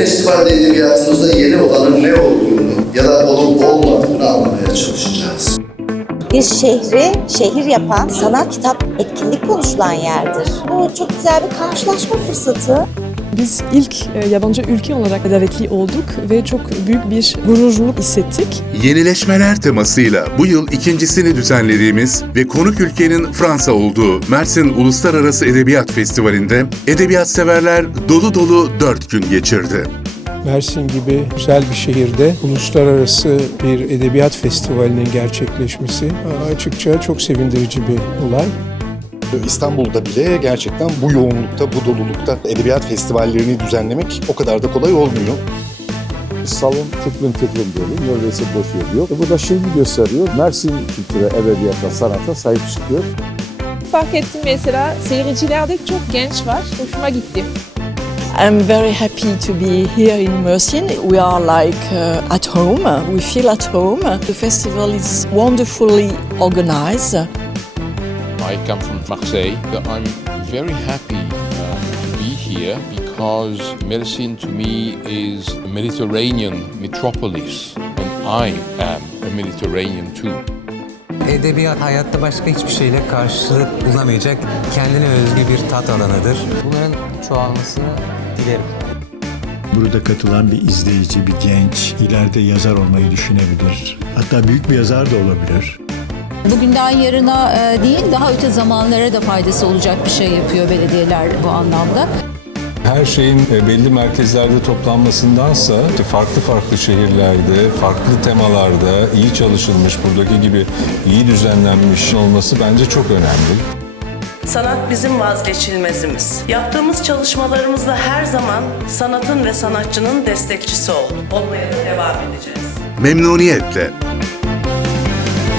festivalde edebiyatımızda yeni olanın ne olduğunu ya da olup olmadığını anlamaya çalışacağız. Bir şehri şehir yapan sanat, kitap, etkinlik konuşulan yerdir. Bu çok güzel bir karşılaşma fırsatı. Biz ilk e, yabancı ülke olarak davetli olduk ve çok büyük bir gururluluk hissettik. Yenileşmeler temasıyla bu yıl ikincisini düzenlediğimiz ve konuk ülkenin Fransa olduğu Mersin Uluslararası Edebiyat Festivali'nde edebiyat severler dolu dolu dört gün geçirdi. Mersin gibi güzel bir şehirde uluslararası bir edebiyat festivalinin gerçekleşmesi açıkça çok sevindirici bir olay. İstanbul'da bile gerçekten bu yoğunlukta, bu dolulukta edebiyat festivallerini düzenlemek o kadar da kolay olmuyor. Salon tıklım tıklım dolu, neredeyse boş yer yok. E bu da şunu gösteriyor, Mersin kültüre, edebiyata, sanata sahip çıkıyor. Fark ettim mesela seyircilerde çok genç var. Hoşuma gitti. I'm very happy to be here in Mersin. We are like uh, at home. We feel at home. The festival is wonderfully organized. I come from Marseille. I'm very happy uh, to be here because Mersin to me is a Mediterranean metropolis and I am a Mediterranean too. Edebiyat hayatta başka hiçbir şeyle karşılık bulamayacak kendine özgü bir tat alanıdır. Bunların çoğalmasını dilerim. Burada katılan bir izleyici, bir genç, ileride yazar olmayı düşünebilir. Hatta büyük bir yazar da olabilir. Bugünden yarına e, değil daha öte zamanlara da faydası olacak bir şey yapıyor belediyeler bu anlamda. Her şeyin e, belli merkezlerde toplanmasındansa farklı farklı şehirlerde, farklı temalarda iyi çalışılmış, buradaki gibi iyi düzenlenmiş olması bence çok önemli. Sanat bizim vazgeçilmezimiz. Yaptığımız çalışmalarımızda her zaman sanatın ve sanatçının destekçisi olduk. Olmaya da devam edeceğiz. Memnuniyetle.